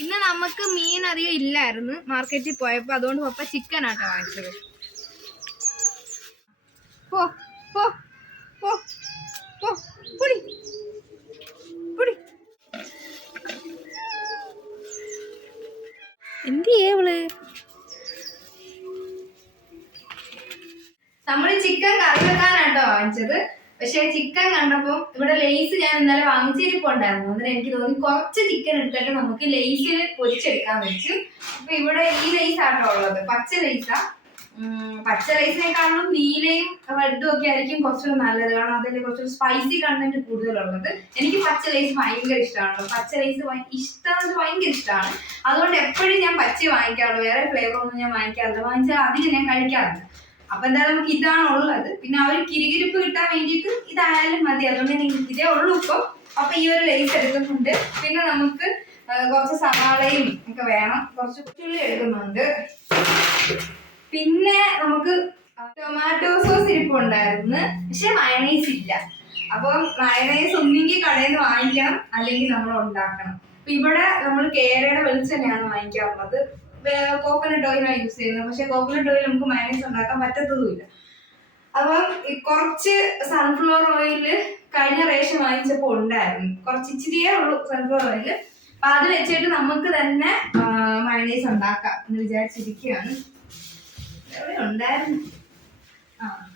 ഇന്ന് നമുക്ക് മീൻ അധികം ഇല്ലായിരുന്നു. മാർക്കറ്റിൽ പോയപ്പോൾ അതുകൊണ്ട് പപ്പ ചിക്കൻ ആട്ടോ വാങ്ങിച്ചത്. പോ പോ പോ പോ പുടി പുടി. എന്ത് ചെയ്യവൾ നമ്മൾ ചിക്കൻ കറി വെക്കാനാട്ടോ വാങ്ങിച്ചത്. പക്ഷെ ചിക്കൻ കണ്ടപ്പോ ഇവിടെ ലേസ് ഞാൻ ഇന്നലെ വാങ്ങിച്ചിരിപ്പുണ്ടായിരുന്നു. അന്നേരം എനിക്ക് തോന്നി കുറച്ച് ചിക്കൻ എടുത്തിട്ട് നമുക്ക് ലേസിൽ പൊരിച്ചെടുക്കാൻ വെച്ചു അപ്പൊ ഇവിടെ ഈ ലേസ് ആട്ടോ ഉള്ളത്. പച്ച ലേസാ. പച്ച ലേസിനെക്കാളും നീലയും റെഡും ഒക്കെ ആയിരിക്കും കുറച്ചുകൂടെ നല്ലത്. കാരണം അതിൽ കുറച്ചുകൂടി സ്പൈസി കണ്ടന്റ് കൂടുതലുള്ളത്. എനിക്ക് പച്ച ലേസ് ഭയങ്കര ഇഷ്ടമാണ് പച്ച ലേസ് ഇഷ്ടം ഭയങ്കര ഇഷ്ടമാണ്. അതുകൊണ്ട് എപ്പോഴും ഞാൻ പച്ച വാങ്ങിക്കാറുള്ളൂ. വേറെ ഫ്ലേവർ ഒന്നും ഞാൻ വാങ്ങിക്കാറില്ല. വാങ്ങിച്ചാൽ അധികം ഞാൻ കഴിക്കാറില്ല. അപ്പൊ എന്തായാലും നമുക്ക് ഇതാണ് ഉള്ളത്. പിന്നെ ആ ഒരു കിരികിരിപ്പ് കിട്ടാൻ വേണ്ടിട്ട് ഇതായാലും മതി. അതുകൊണ്ട് നിങ്ങൾക്ക് ഇതേ ഉള്ളൂ ഇപ്പൊ. അപ്പൊ ഈ ഒരു ലേസ് എടുക്കുന്നുണ്ട്. പിന്നെ നമുക്ക് കുറച്ച് സവാളയും ഒക്കെ വേണം. കുറച്ച് ചുള്ളി എടുക്കുന്നുണ്ട്. പിന്നെ നമുക്ക് ടൊമാറ്റോ സോസ് ഇരിപ്പുണ്ടായിരുന്നു പക്ഷെ മയണൈസ് ഇല്ല. അപ്പം മയണൈസ് ഒന്നെങ്കിൽ കടയിൽ നിന്ന് വാങ്ങിക്കണം. അല്ലെങ്കിൽ നമ്മൾ ഉണ്ടാക്കണം. ഇവിടെ നമ്മൾ കേരയുടെ വെളിച്ചെണ്ണയാണ് വാങ്ങിക്കാറുള്ളത്. കോക്കനട്ട് ഓയിലാണ് യൂസ് ചെയ്യുന്നത്. പക്ഷെ കോക്കനട്ട് ഓയിൽ നമുക്ക് മയണൈസ് ഉണ്ടാക്കാൻ പറ്റത്തതുമില്ല. അപ്പം കുറച്ച് സൺഫ്ലവർ ഓയിൽ കഴിഞ്ഞ റേഷൻ വാങ്ങിച്ചപ്പോൾ ഉണ്ടായിരുന്നു. കുറച്ച് ഇച്ചിരിയേ ഉള്ളൂ സൺഫ്ലവർ ഓയിൽ അപ്പൊ അത് വെച്ചിട്ട് നമുക്ക് തന്നെ മയണൈസ് ഉണ്ടാക്കാം എന്ന് വിചാരിച്ചിരിക്കുകയാണ്. ഉണ്ടായിരുന്നു. ആ.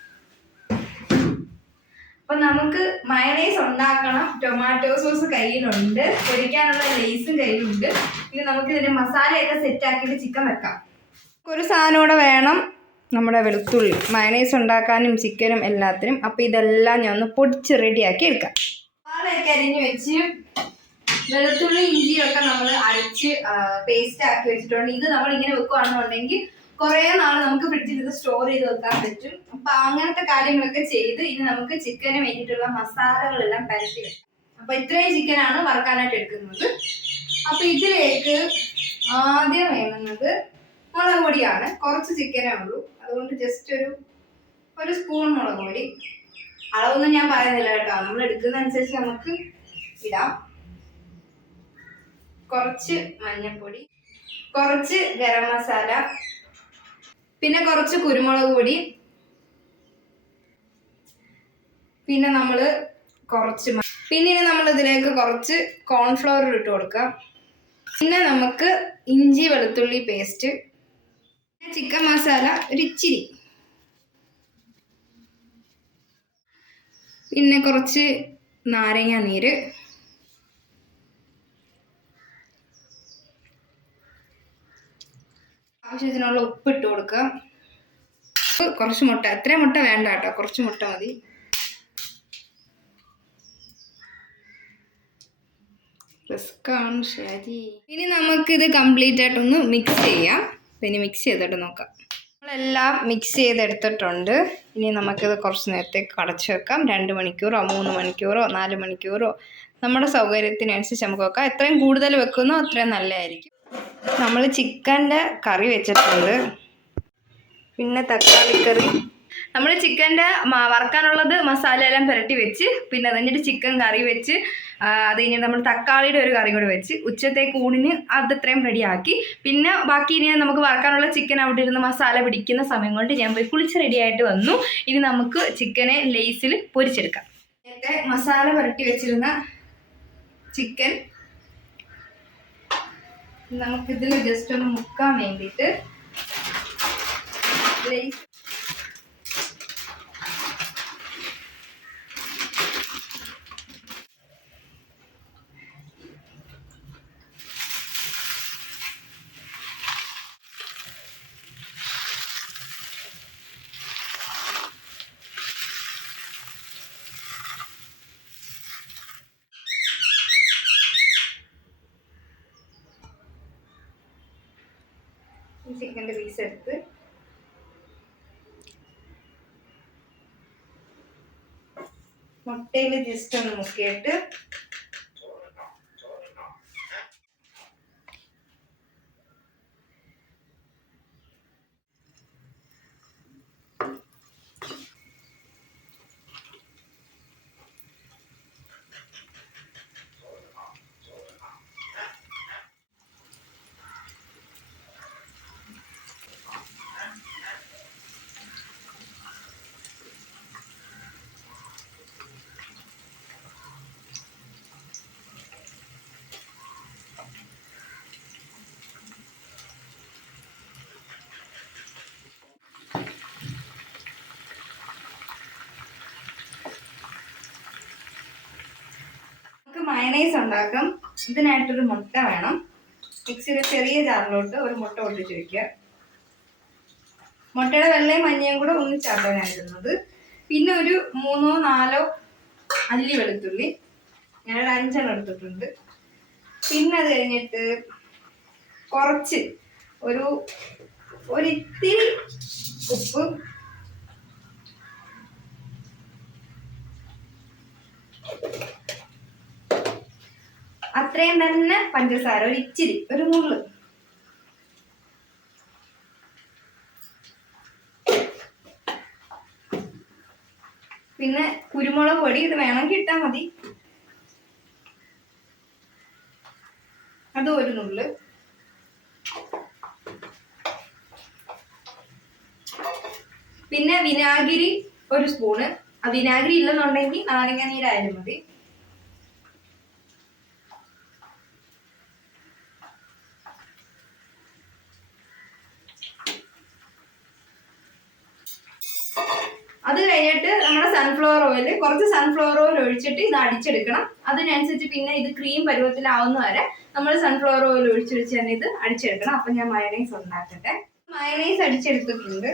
അപ്പൊ നമുക്ക് മയണൈസ് ഉണ്ടാക്കണം ടൊമാറ്റോ സോസ് കയ്യിലുണ്ട് പൊരിക്കാനുള്ള ലേസും കയ്യിലുണ്ട്. ഇനി നമുക്ക് ഇതിന്റെ മസാലയൊക്കെ സെറ്റ് ആക്കിയിട്ട് ചിക്കൻ വെക്കാം. ഒരു സാധനം കൂടെ വേണം നമ്മുടെ വെളുത്തുള്ളി. മയണൈസ് ഉണ്ടാക്കാനും ചിക്കനും എല്ലാത്തിനും. അപ്പൊ ഇതെല്ലാം ഞാൻ ഒന്ന് പൊടിച്ച് റെഡിയാക്കി എടുക്കാം. മസാലയൊക്കെ അരിഞ്ഞ് വെച്ച് വെളുത്തുള്ളി ഇഞ്ചിയൊക്കെ നമ്മൾ അരച്ച് പേസ്റ്റ് ആക്കി വെച്ചിട്ടുണ്ട്. ഇത് നമ്മൾ ഇങ്ങനെ വെക്കുകയാണെന്നുണ്ടെങ്കിൽ കുറേ നാൾ നമുക്ക് ഫ്രിഡ്ജിൽ ഇത് സ്റ്റോർ ചെയ്ത് വെക്കാൻ പറ്റും. അപ്പൊ അങ്ങനത്തെ കാര്യങ്ങളൊക്കെ ചെയ്ത് ഇനി നമുക്ക് ചിക്കന് വേണ്ടിയിട്ടുള്ള മസാലകളെല്ലാം പരത്തി വെക്കാം. അപ്പൊ ഇത്രയും ചിക്കനാണ് വറുക്കാനായിട്ട് എടുക്കുന്നത്. അപ്പൊ ഇതിലേക്ക് ആദ്യം വേണ്ടുന്നത് മുളക് പൊടിയാണ്. കുറച്ച് ചിക്കനേ ഉള്ളൂ. അതുകൊണ്ട് ജസ്റ്റ് ഒരു ഒരു സ്പൂൺ മുളക് പൊടി. അളവൊന്നും ഞാൻ പറയുന്നില്ല കേട്ടോ. നമ്മൾ എടുക്കുന്ന അനുസരിച്ച് നമുക്ക് ഇടാം. കുറച്ച് മഞ്ഞൾപ്പൊടി കുറച്ച് ഗരം മസാല പിന്നെ കുറച്ച് കുരുമുളക് പൊടി. പിന്നെ നമ്മൾ കുറച്ച് പിന്നെ ഇനി നമ്മൾ ഇതിലേക്ക് കുറച്ച് കോൺഫ്ലവർ ഇട്ട് കൊടുക്കാം പിന്നെ നമുക്ക് ഇഞ്ചി വെളുത്തുള്ളി പേസ്റ്റ് പിന്നെ ചിക്കൻ മസാല ഒരു ഇച്ചിരി. പിന്നെ കുറച്ച് നാരങ്ങ നീര്. ആവശ്യത്തിനുള്ള ഉപ്പ് ഇട്ട് കൊടുക്കുക. കുറച്ച് മുട്ട എത്രയും മുട്ട വേണ്ട കേട്ടോ. കുറച്ച് മുട്ട മതി. റിസ്ക്കാണ് ശരി. ഇനി നമുക്കിത് കംപ്ലീറ്റ് ആയിട്ടൊന്ന് മിക്സ് ചെയ്യാം. പിന്നെ മിക്സ് ചെയ്തിട്ട് നോക്കാം. നമ്മളെല്ലാം മിക്സ് ചെയ്തെടുത്തിട്ടുണ്ട്. ഇനി നമുക്കിത് കുറച്ച് നേരത്തേക്ക് അടച്ചു വെക്കാം. രണ്ട് മണിക്കൂറോ മൂന്ന് മണിക്കൂറോ നാല് മണിക്കൂറോ. നമ്മുടെ സൗകര്യത്തിനനുസരിച്ച് നമുക്ക് വെക്കാം. എത്രയും കൂടുതൽ വെക്കുന്നോ അത്രയും നല്ലതായിരിക്കും. നമ്മൾ ചിക്കന്റെ കറി വെച്ചിട്ടുണ്ട്. പിന്നെ തക്കാളി കറി. നമ്മൾ ചിക്കന്റെ വറക്കാനുള്ളത് മസാല എല്ലാം പുരട്ടി വെച്ച് പിന്നെ അത് ചിക്കൻ കറി വെച്ച് അത് നമ്മൾ തക്കാളിയുടെ ഒരു കറി കൂടെ വെച്ച് ഉച്ചത്തേക്ക് ഊണിന് അതത്രയും റെഡിയാക്കി പിന്നെ ബാക്കി ഇനി നമുക്ക് വറക്കാനുള്ള ചിക്കൻ അവിടെ ഇരുന്ന് മസാല പിടിക്കുന്ന സമയം കൊണ്ട് ഞാൻ പോയി കുളിച്ച് റെഡിയായിട്ട് വന്നു. ഇനി നമുക്ക് ചിക്കനെ ലേസിൽ പൊരിച്ചെടുക്കാം. നേരത്തെ മസാല പുരട്ടി വെച്ചിരുന്ന ചിക്കൻ നമുക്കിതിൽ ജസ്റ്റ് ഒന്ന് മുക്കാൻ വേണ്ടിയിട്ട്. ലേസ് ചിക്കന്റെ പീസ് എടുത്ത്. മുട്ടയിൽ ജസ്റ്റ് ഒന്ന് മുക്കിയിട്ട് മയണൈസ് ഉണ്ടാക്കാം. ഇതിനായിട്ടൊരു മുട്ട വേണം. മിക്സിയുടെ ചെറിയ ജാറിലോട്ട് ഒരു മുട്ട ഒട്ടിച്ചു വയ്ക്കുക മുട്ടയുടെ വെള്ളയും മഞ്ഞയും കൂടെ ഒന്ന് ചേർക്കാനായിരുന്നത് പിന്നെ ഒരു മൂന്നോ നാലോ അല്ലി വെളുത്തുള്ളി. ഞാനൊരു അഞ്ചെണ്ണം എടുത്തിട്ടുണ്ട്. പിന്നെ അത് കഴിഞ്ഞിട്ട് കുറച്ച് ഒരു ഒരിത്തിരി ഉപ്പ്. അത്രയും തന്നെ പഞ്ചസാര ഒരു ഇച്ചിരി ഒരു നുള്ള്. പിന്നെ കുരുമുളക് പൊടി ഇത് വേണമെങ്കിൽ ഇട്ടാൽ മതി. അതും ഒരു നുള്ള്. പിന്നെ വിനാഗിരി ഒരു സ്പൂണ്. ആ വിനാഗിരി ഇല്ലെന്നുണ്ടെങ്കിൽ നാരങ്ങ നീരായാലും മതി. അത് കഴിഞ്ഞിട്ട് നമ്മുടെ സൺഫ്ലവർ ഓയിൽ കുറച്ച് സൺഫ്ലവർ ഓയിൽ ഒഴിച്ചിട്ട് ഇത് അടിച്ചെടുക്കണം. അതിനനുസരിച്ച് പിന്നെ ഇത് ക്രീം പരുവത്തിലാവുന്ന വരെ നമ്മൾ സൺഫ്ലവർ ഓയിൽ ഒഴിച്ചൊഴിച്ച് തന്നെ ഇത് അടിച്ചെടുക്കണം. അപ്പം ഞാൻ മയണൈസ് ഉണ്ടാക്കട്ടെ. മയണൈസ് അടിച്ചെടുത്തിട്ടുണ്ട്.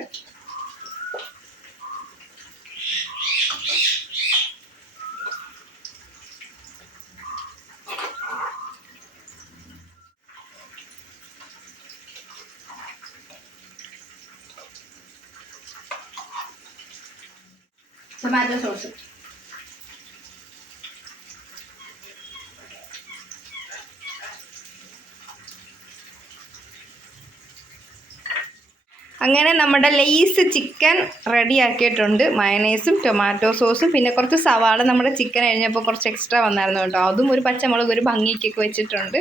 ടൊമാറ്റോ സോസ് അങ്ങനെ നമ്മുടെ ലേസ് ചിക്കൻ റെഡി ആക്കിയിട്ടുണ്ട് മയണൈസും ടൊമാറ്റോ സോസും. പിന്നെ കുറച്ച് സവാള നമ്മുടെ ചിക്കൻ കഴിഞ്ഞപ്പോൾ കുറച്ച് എക്സ്ട്രാ വന്നായിരുന്നു കേട്ടോ. അതും ഒരു പച്ചമുളക് ഒരു ഭംഗിക്കൊക്കെ വെച്ചിട്ടുണ്ട്.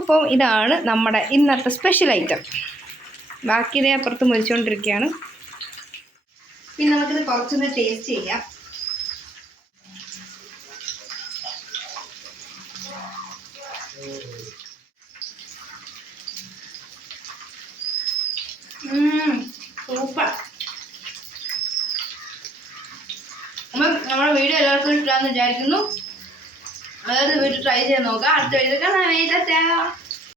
അപ്പോൾ ഇതാണ് നമ്മുടെ ഇന്നത്തെ സ്പെഷ്യൽ ഐറ്റം ബാക്കി ഇതേ അപ്പുറത്ത് മുരിച്ചുകൊണ്ടിരിക്കുകയാണ് പിന്നെ നമുക്കിത് കുറച്ചൊന്ന് ടേസ്റ്റ് ചെയ്യാം. സൂപ്പർ അപ്പം നമ്മുടെ വീഡിയോ എല്ലാവർക്കും ഇഷ്ടമാണെന്ന് വിചാരിക്കുന്നു. അതായത് വീട്ടിൽ ട്രൈ ചെയ്ത് നോക്കാം. അടുത്ത വീട്ടിൽ കാണാൻ വേണ്ടി